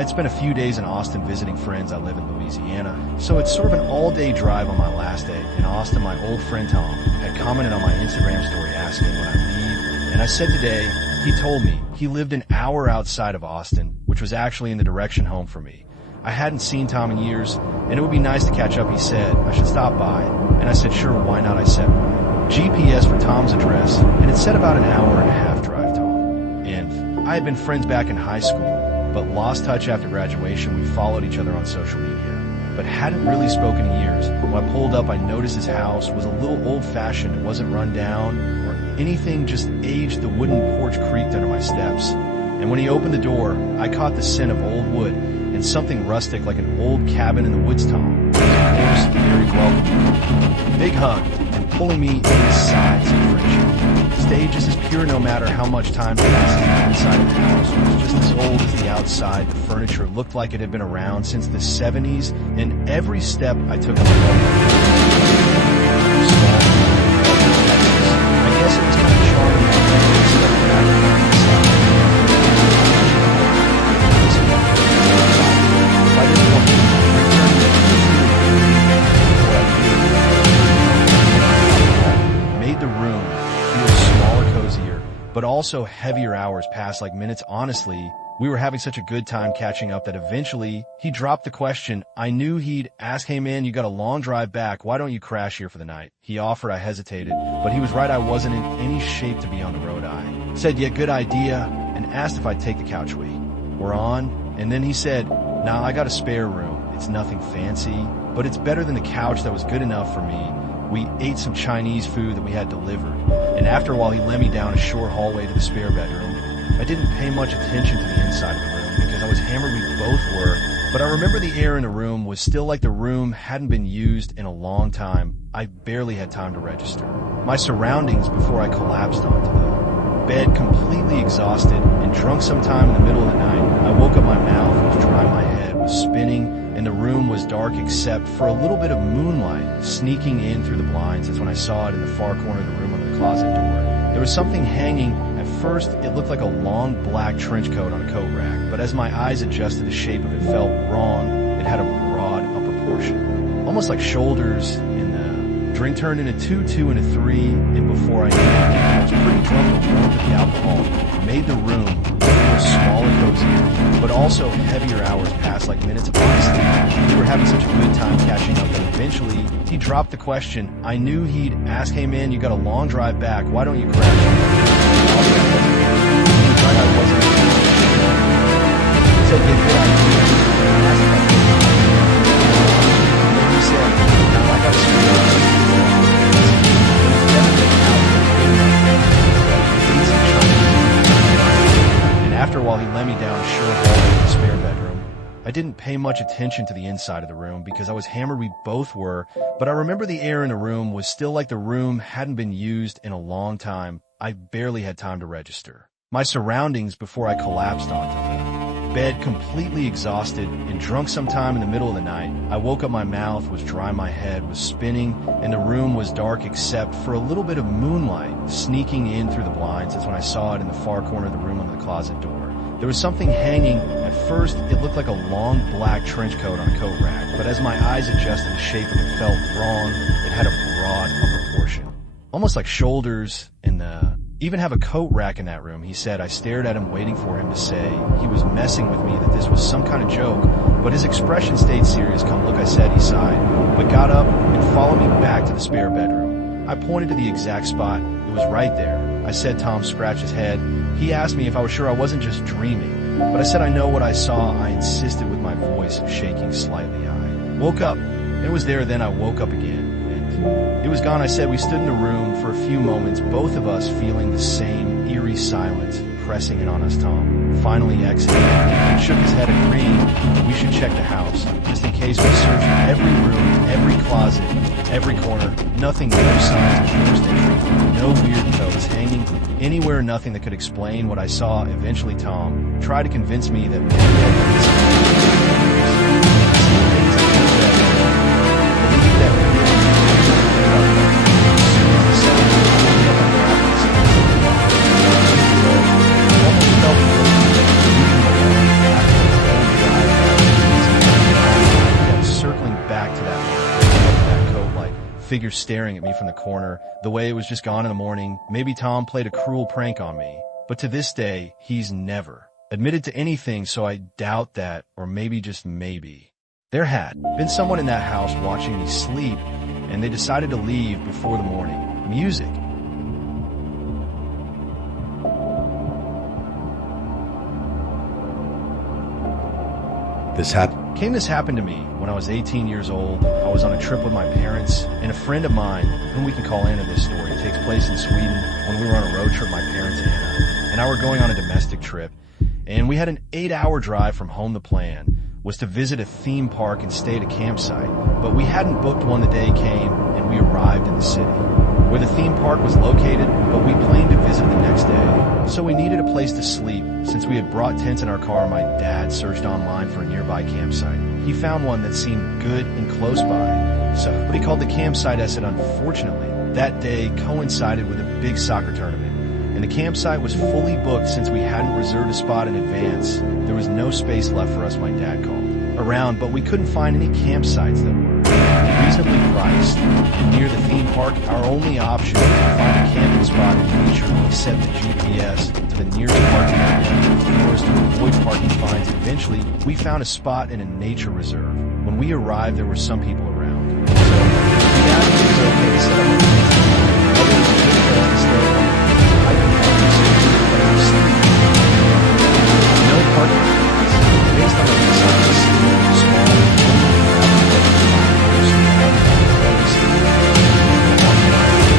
had spent a few days in Austin visiting friends. I live in Louisiana, so it's sort of an all-day drive on my last day. In Austin, my old friend Tom had commented on my Instagram story asking when I leave, and I said today, he told me he lived an hour outside of Austin, which was actually in the direction home for me. I hadn't seen Tom in years, and it would be nice to catch up. He said I should stop by, and I said sure, why not. I set my GPS for Tom's address, and it said about an hour and a half drive, Tom. And I had been friends back in high school, but lost touch after graduation. We followed each other on social media, but hadn't really spoken in years. When I pulled up, I noticed his house was a little old-fashioned. It wasn't run down or anything, just aged. The wooden porch creaked under my steps. And when he opened the door, I caught the scent of old wood and something rustic like an old cabin in the woods, Tom. Of course, very welcome. Big hug and pulling me inside some friendship. Stay just as pure no matter how much time passes inside of the house. It was just as old as the outside. The furniture looked like it had been around since the 70s, and every step I took on the road. I guess it was kind of charming that I stepped back from the side. By this point, made the room feel smaller, cozier, but also heavier. Hours passed like minutes. Honestly, we were having such a good time catching up that eventually he dropped the question. I knew he'd ask, hey man, you got a long drive back. Why don't you crash here for the night? He offered. I hesitated, but he was right. I wasn't in any shape to be on the road. I said, yeah, good idea, and asked if I'd take the couch. We're on, and then he said, nah, I got a spare room. It's nothing fancy, but it's better than the couch that was good enough for me. We ate some Chinese food that we had delivered, and after a while he led me down a short hallway to the spare bedroom. I didn't pay much attention to the inside of the room because I was hammered. We both were, but I remember the air in the room was still like the room hadn't been used in a long time. I barely had time to register my surroundings before I collapsed onto the bed, completely exhausted and drunk. Sometime in the middle of the night, I woke up. My mouth was dry, my head was spinning, and the room was dark except for a little bit of moonlight sneaking in through the blinds. That's when I saw it in the far corner of the room on the closet door. There was something hanging. At first, it looked like a long black trench coat on a coat rack, but as my eyes adjusted, the shape of it felt wrong. It had a broad upper portion, almost like shoulders. In the drink turned into 2, 2, and a 3, and before I knew it, I was pretty drunk. The warmth of the alcohol made the room feel smaller, cozier, but also heavier. Hours passed like minutes. Honestly, we were having such a good time catching up that eventually he dropped the question. I knew he'd ask, hey man, you got a long drive back. Why don't you crash? I wasn't. He said, yeah, good idea. And asked if I could. And then he said, now I got to screw. And after a while, he led me down a short hallway to the spare bedroom. I didn't pay much attention to the inside of the room because I was hammered. We both were, but I remember the air in the room was still like the room hadn't been used in a long time. I barely had time to register my surroundings before I collapsed onto the bed, completely exhausted and drunk. Sometime in the middle of the night, I woke up. My mouth was dry, my head was spinning, and the room was dark except for a little bit of moonlight sneaking in through the blinds. That's when I saw it in the far corner of the room on the closet door. There was something hanging. At first, it looked like a long black trench coat on a coat rack, but as my eyes adjusted, the shape of it felt wrong. It had a broad upper portion, almost like shoulders, and even have a coat rack in that room. He said. I stared at him, waiting for him to say he was messing with me, that this was some kind of joke, but his expression stayed serious. Come look, I said. He sighed, but got up and followed me back to the spare bedroom. I pointed to the exact spot. It was right there. I said. Tom scratched his head. He asked me if I was sure I wasn't just dreaming, but I said I know what I saw. I insisted with my voice shaking slightly. I woke up. It was there. Then I woke up again. It was gone. I said. We stood in the room for a few moments, both of us feeling the same eerie silence pressing in on us. Tom finally exited and shook his head, agreeing we should check the house, just in case. We searched every room, every closet, every corner. Nothing, no signs of forced entry, no weird coats hanging anywhere, nothing that could explain what I saw. Eventually, Tom tried to convince me that maybe figure staring at me from the corner, the way it was just gone in the morning. Maybe Tom played a cruel prank on me. But to this day, he's never admitted to anything, so I doubt that, or maybe just maybe. There had been someone in that house watching me sleep, and they decided to leave before the morning. Music. This happened to me when I was 18 years old. I was on a trip with my parents, and a friend of mine, whom we can call Anna. This story takes place in Sweden when we were on a road trip. My parents, Anna, and I were going on a domestic trip, and we had an 8-hour drive from home. The plan was to visit a theme park and stay at a campsite, but we hadn't booked one. The day came, and we arrived in the city where the theme park was located, but we planned to visit the next day. So we needed a place to sleep. Since we had brought tents in our car, my dad searched online for a nearby campsite. He found one that seemed good and close by. So what he called the campsite, I said, unfortunately, that day coincided with a big soccer tournament, and the campsite was fully booked since we hadn't reserved a spot in advance. There was no space left for us, my dad called around, but we couldn't find any campsites that were reasonably priced. And near the theme park, our only option was to find a camping spot in nature. We set the GPS to the nearest parking area, forced to avoid parking fines. Eventually, we found a spot in a nature reserve. When we arrived, there were some people around. So, we asked if it was okay to set up a tent. Others were to stay on the hiking path, so we were no parking fines. Based on the design of the city, small,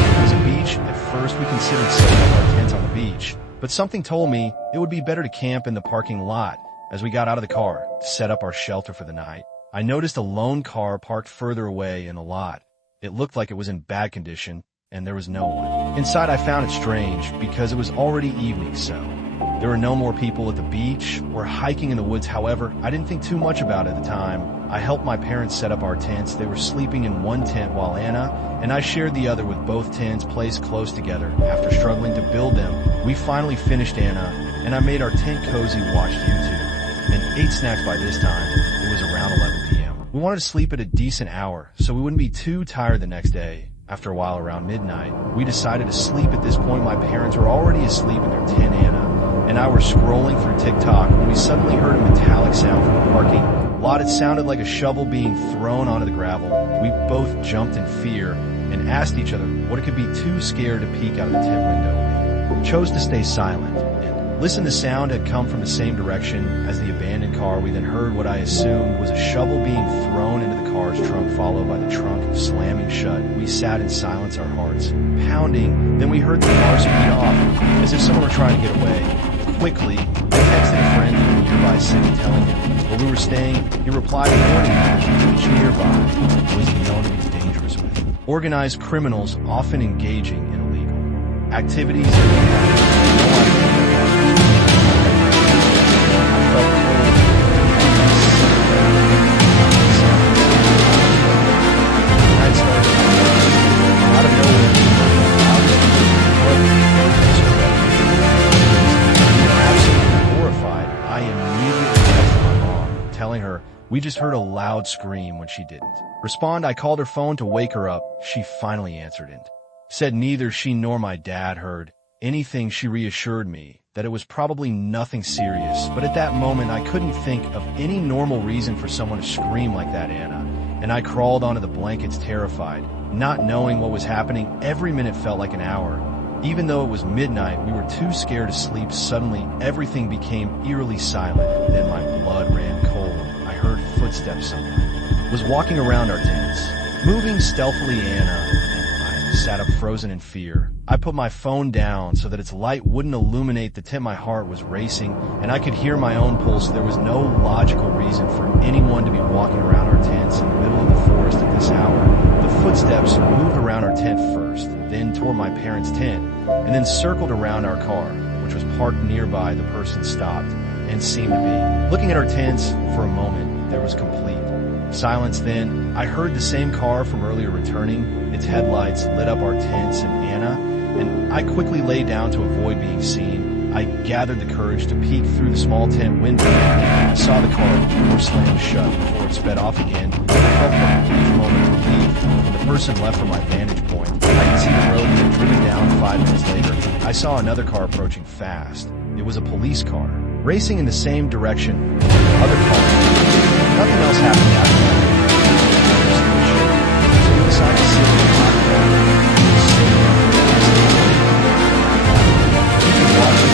it was a beach. At first, we considered setting up our tents on the beach, but something told me it would be better to camp in the parking lot. As we got out of the car to set up our shelter for the night, I noticed a lone car parked further away in the lot. It looked like it was in bad condition, and there was no one. Inside, I found it strange because it was already evening, so there were no more people at the beach or hiking in the woods. However, I didn't think too much about it at the time. I helped my parents set up our tents. They were sleeping in one tent while Anna and I shared the other, with both tents placed close together. After struggling to build them, we finally finished Anna, and I made our tent cozy, watched YouTube, and ate snacks. By this time, it was around 11 p.m. We wanted to sleep at a decent hour so we wouldn't be too tired the next day. After a while, around midnight, we decided to sleep. At this point, my parents were already asleep in their tent. Anna and I were scrolling through TikTok when we suddenly heard a metallic sound from the parking lot. It sounded like a shovel being thrown onto the gravel. We both jumped in fear and asked each other what it could be. Too scared to peek out of the tent window, we chose to stay silent and listen. The sound had come from the same direction as the abandoned car. We then heard what I assumed was a shovel being thrown into the car's trunk, followed by the trunk slamming shut. We sat in silence, our hearts pounding. Then we heard the car speed off, as if someone were trying to get away. Quickly, I texted a friend in a nearby city telling him where we were staying. He replied, warning me the beach nearby was known to be dangerous with organized criminals, often engaging in illegal activities. I felt cold. I started out of nowhere. Absolutely horrified, I immediately texted my mom, telling her we just heard a loud scream. When she didn't respond, I called her phone to wake her up. She finally answered and said neither she nor my dad heard anything. She reassured me that it was probably nothing serious, but at that moment I couldn't think of any normal reason for someone to scream like that. Anna and I crawled onto the blankets, terrified, not knowing what was happening. Every minute felt like an hour. Even though it was midnight, we were too scared to sleep. Suddenly, everything became eerily silent. Then my blood ran cold. I heard footsteps. Someone was walking around our tents, moving stealthily. Anna and I sat up, frozen in fear. I put my phone down so that its light wouldn't illuminate the tent. My heart was racing, and I could hear my own pulse. There was no logical reason for anyone to be walking around our tents in the middle of the forest at this hour. The footsteps moved around our tent first, then toward my parents' tent, and then circled around our car, which was parked nearby. The person stopped and seemed to be looking at our tents. For a moment, there was complete silence. Then I heard the same car from earlier returning. Its headlights lit up our tents and Anna, and I quickly lay down to avoid being seen. I gathered the courage to peek through the small tent window. I saw the car door slam shut before it sped off again. I felt for a brief moment of relief when the person left from my vantage point. I could see the road he had driven down 5 minutes later. I saw another car approaching fast. It was a police car, racing in the same direction. Other cars. Nothing else happened after that. So we decided to sit in the hot car. We could watch it.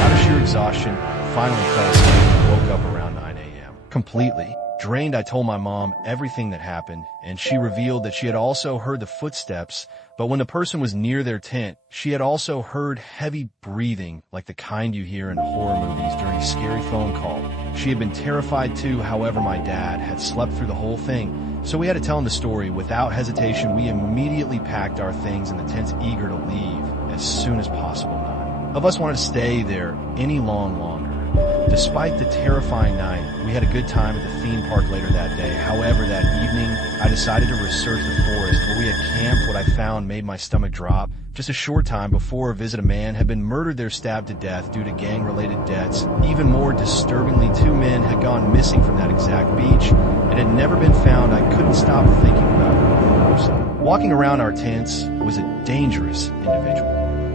Out of sheer exhaustion, finally fell asleep and woke up around 9 a.m. Completely drained, I told my mom everything that happened, and she revealed that she had also heard the footsteps, but when the person was near their tent, she had also heard heavy breathing like the kind you hear in horror movies during a scary phone call. She had been terrified too, however my dad had slept through the whole thing, so we had to tell him the story. Without hesitation, we immediately packed our things in the tents, eager to leave as soon as possible. None of us wanted to stay there any longer. Despite the terrifying night, we had a good time at the theme park later that day. However, that evening, I decided to research the forest where we had camped. What I found made my stomach drop. Just a short time before a visit, a man had been murdered there, stabbed to death due to gang-related debts. Even more disturbingly, 2 men had gone missing from that exact beach and had never been found. I couldn't stop thinking about it. Walking around our tents was a dangerous individual.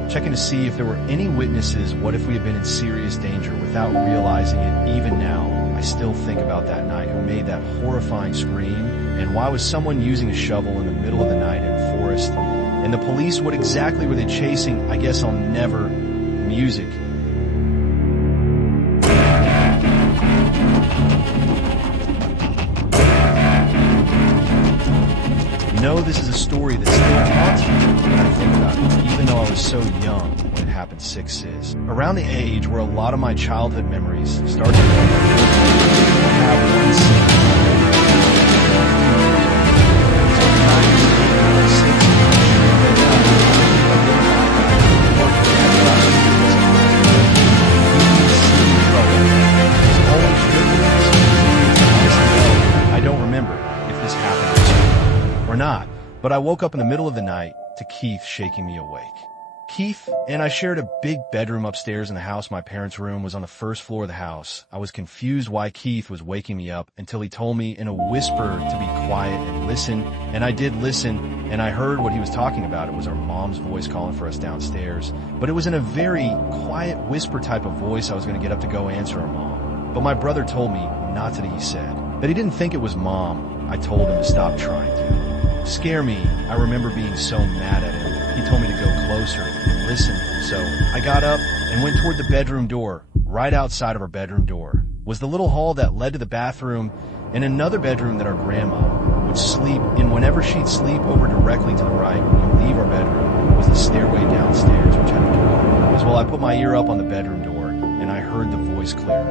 Checking to see if there were any witnesses. What if we had been in serious danger without realizing it? Even now, I still think about that night. Who made that horrifying scream? And why was someone using a shovel in the middle of the night in a forest? And the police, what exactly were they chasing? I guess I'll never. Music. No, this is a story that still haunts me when I think about it, even though I was so young when it happened. 6 is around the age where a lot of my childhood memories started to have one scene. I don't remember if this happened or not, but I woke up in the middle of the night to Keith shaking me awake. Keith and I shared a big bedroom upstairs in the house. My parents' room was on the first floor of the house. I was confused why Keith was waking me up until he told me in a whisper to be quiet and listen, and I did listen, and I heard what he was talking about. It was our mom's voice calling for us downstairs, but it was in a very quiet whisper type of voice. I was going to get up to go answer her mom, but my brother told me not to. He said that he didn't think it was mom. I told him to stop trying to scare me. I remember being so mad at him. He told me to go closer and listen, so I got up and went toward the bedroom door. Right outside of our bedroom door was the little hall that led to the bathroom and another bedroom that our grandma would sleep in. Whenever she'd sleep, over directly to the right when you leave our bedroom was the stairway downstairs, which had a door. As well, I put my ear up on the bedroom door and I heard the voice clear.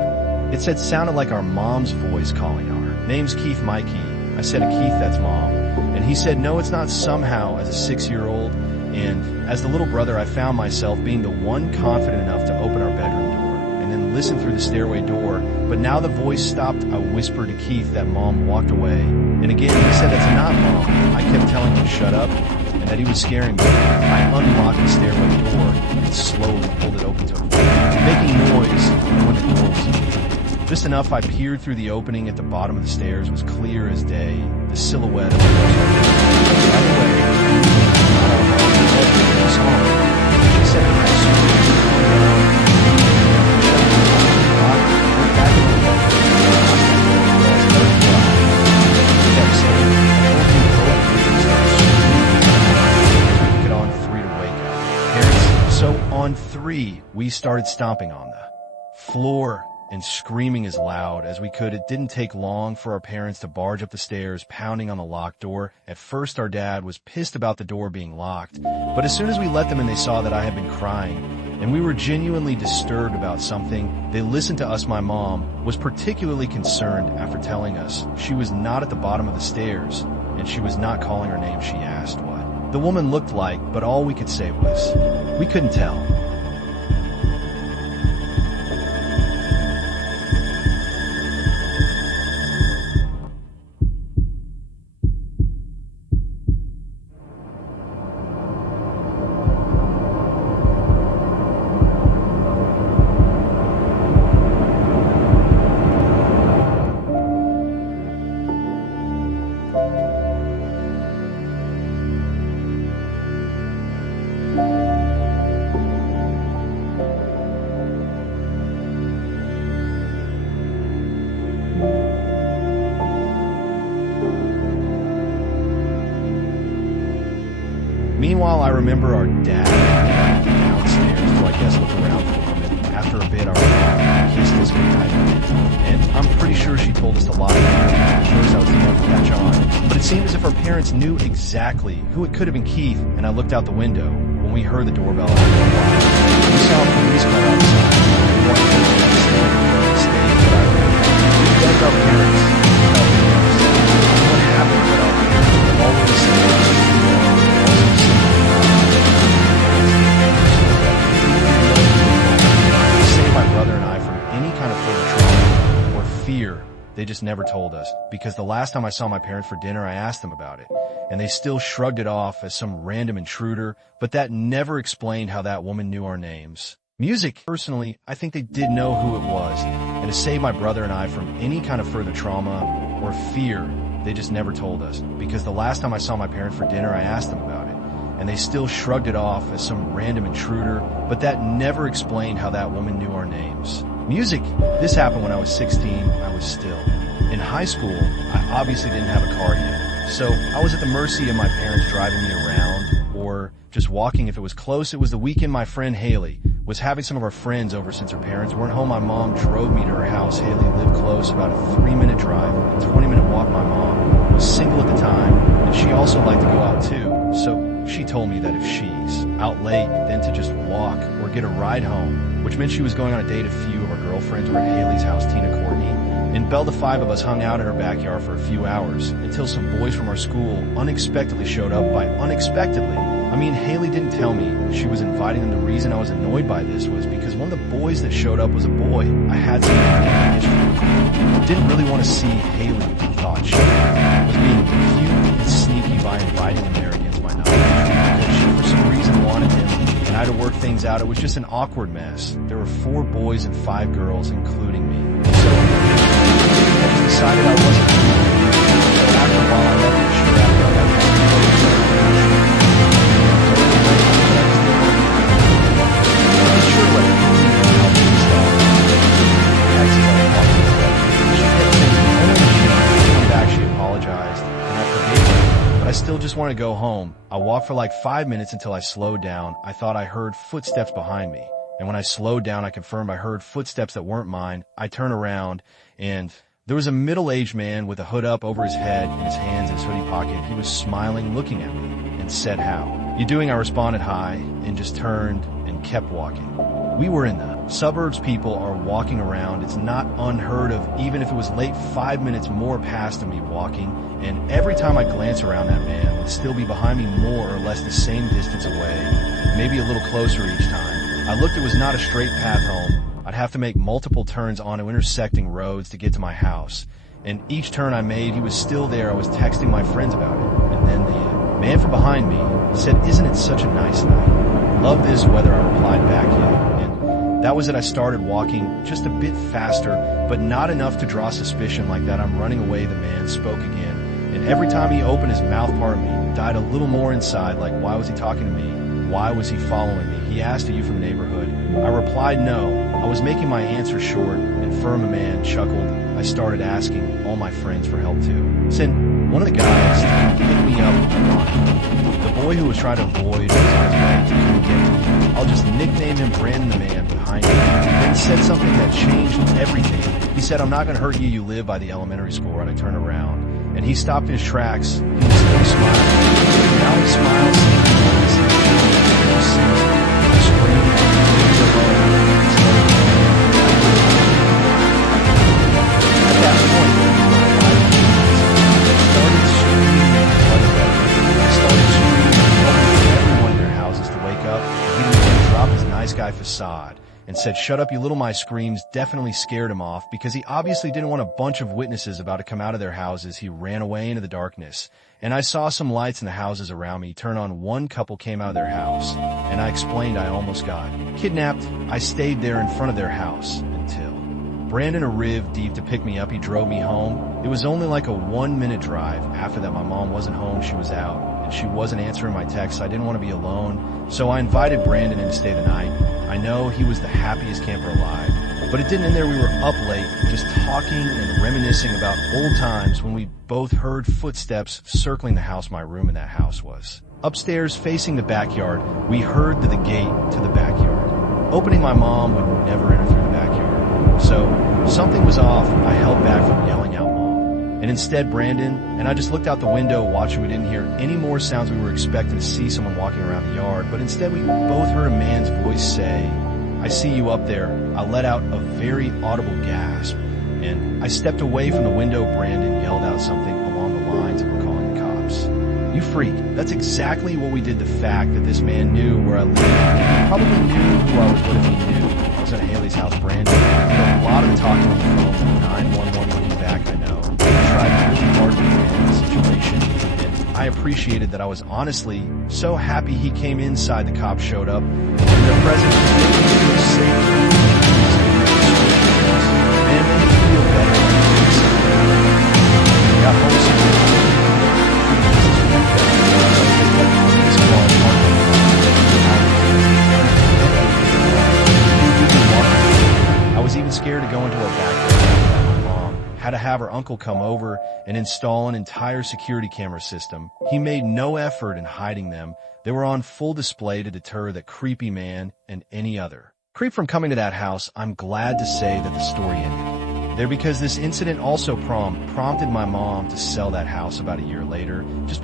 It sounded like our mom's voice calling her. Name's Keith Mikey. I said to Keith, that's mom. And he said, no, it's not. Somehow, as a 6-year-old, and as the little brother, I found myself being the one confident enough to open our bedroom door and then listen through the stairway door. But now the voice stopped. I whispered to Keith that mom walked away. And again, he said, that's not mom. I kept telling him to shut up and that he was scaring me. I unlocked the stairway door and slowly pulled it open to her, making noise. And when the door was open, just enough, I peered through the opening at the bottom of the stairs. Was clear as day, the silhouette of the person. By the way, she said, so on 3, we started stomping on the floor and screaming as loud as we could. It didn't take long for our parents to barge up the stairs, pounding on the locked door. At first, our dad was pissed about the door being locked, but as soon as we let them in, they saw that I had been crying, and we were genuinely disturbed about something. They listened to us. My mom was particularly concerned after telling us she was not at the bottom of the stairs, and she was not calling her name. She asked what the woman looked like, but all we could say was, we couldn't tell. Meanwhile, I remember our dad went downstairs to, I guess, look around for him, and after a bit, our mom kissed us goodnight. And I'm pretty sure she told us to lie down. At first, I was the one to catch on. But it seemed as if our parents knew exactly who it could have been Keith, and I looked out the window when we heard the doorbell after a while. We saw a police car outside. We wanted to stay, but I begged our parents to help us. What happened, but our parents were always save my brother and I from any kind of further trauma or fear. They just never told us, because the last time I saw my parents for dinner, I asked them about it, and they still shrugged it off as some random intruder, but that never explained how that woman knew our names. Music, personally, I think they did know who it was, and to save my brother and I from any kind of further trauma or fear, they just never told us, because the last time I saw my parents for dinner, I asked them about it, and they still shrugged it off as some random intruder, but that never explained how that woman knew our names. Music, this happened when I was 16, I was still. In high school, I obviously didn't have a car yet, so I was at the mercy of my parents driving me around, or just walking if it was close. It was the weekend my friend Haley was having some of our friends over since her parents weren't home. My mom drove me to her house. Haley lived close, about a 3-minute drive, a 20-minute walk. My mom was single at the time, and she also liked to go out too, so she told me that if she's out late, then to just walk or get a ride home, which meant she was going on a date. A few of our girlfriends were at Haley's house, Tina, Courtney, and Belle. The 5 of us hung out in her backyard for a few hours until some boys from our school unexpectedly showed up. By unexpectedly, I mean Haley didn't tell me she was inviting them. The reason I was annoyed by this was because one of the boys that showed up was a boy I had some history. Didn't really want to see Haley. Thought she was being cute and sneaky by inviting him there against my knowledge, because she for some reason wanted him, and I had to work things out. It was just an awkward mess. There were 4 boys and 5 girls, including me. So I just decided I wasn't. So after a while, I left it. Sure, after I left it. I still just want to go home. I walked for like 5 minutes until I slowed down. I thought I heard footsteps behind me. And when I slowed down, I confirmed I heard footsteps that weren't mine. I turned around, and there was a middle-aged man with a hood up over his head and his hands in his hoodie pocket. He was smiling, looking at me, and said, "How you doing?" I responded, "Hi," and just turned and kept walking. We were in the suburbs. People are walking around. It's not unheard of, even if it was late. 5 minutes more passed of me walking, and every time I glance around, that man would still be behind me, more or less the same distance away, maybe a little closer each time. I looked. It was not a straight path home. I'd have to make multiple turns onto intersecting roads to get to my house, and each turn I made, he was still there. I was texting my friends about it, and then the man from behind me said, "Isn't it such a nice night? Love this weather." I replied back, "Yeah." And that was it. I started walking just a bit faster, but not enough to draw suspicion like that. I'm running away. The man spoke again, and every time he opened his mouth, part of me died a little more inside, like, why was he talking to me? Why was he following me? He asked, "Are you from the neighborhood?" I replied, "No." I was making my answer short and firm. A man chuckled. I started asking all my friends for help too. Then one of the guys picked me up and running. The boy who was trying to avoid was on his way to come get me. I'll just nickname him Brandon, the man behind me. Then said something that changed everything. He said, "I'm not going to hurt you. You live by the elementary school." And I turned around, and he stopped in his tracks. He was still smiling. Now he smiles. I screamed, "Leave me alone," and started at that point, I started screaming everyone in their houses to wake up. He then dropped his nice guy facade and said, "Shut up, you little." My screams definitely scared him off, because he obviously didn't want a bunch of witnesses about to come out of their houses. He ran away into the darkness, and I saw some lights in the houses around me turn on. One couple came out of their house, and I explained I almost got kidnapped. I stayed there in front of their house until Brandon arrived deep to pick me up. He drove me home. It was only like a 1-minute drive. After that, my mom wasn't home. She was out, and she wasn't answering my texts. I didn't want to be alone, so I invited Brandon in to stay the night. I know he was the happiest camper alive, but it didn't end there. We were up late, just talking and reminiscing about old times when we both heard footsteps circling the house. My room in that house was Upstairs, facing the backyard, we heard the gate to the backyard. Opening, my mom would never enter through the backyard. So, something was off. I held back from yelling out Mom. And instead, Brandon and I just looked out the window, watching. We didn't hear any more sounds. We were expecting to see someone walking around the yard, but instead we both heard a man's voice say, "I see you up there." I let out a very audible gasp, and I stepped away from the window. Brandon yelled out something along the lines of, "We're calling the cops." You freak. That's exactly what we did. The fact that this man knew where I lived, he probably knew who I was. What if he knew I was at Haley's house? Brandon did a lot of talking on the phone from 911 when he's back, I know. He tried really hard to manage the situation, and I appreciated that. I was honestly so happy he came inside. The cops showed up, and their presence was safe. Man, made me feel better. Got home securely. I was even scared to go into our backyard with my mom. Had to have her uncle come over and install an entire security camera system. He made no effort in hiding them. They were on full display to deter that creepy man and any other creep from coming to that house. I'm glad to say that the story ended there, because this incident also prompted my mom to sell that house about a year later, just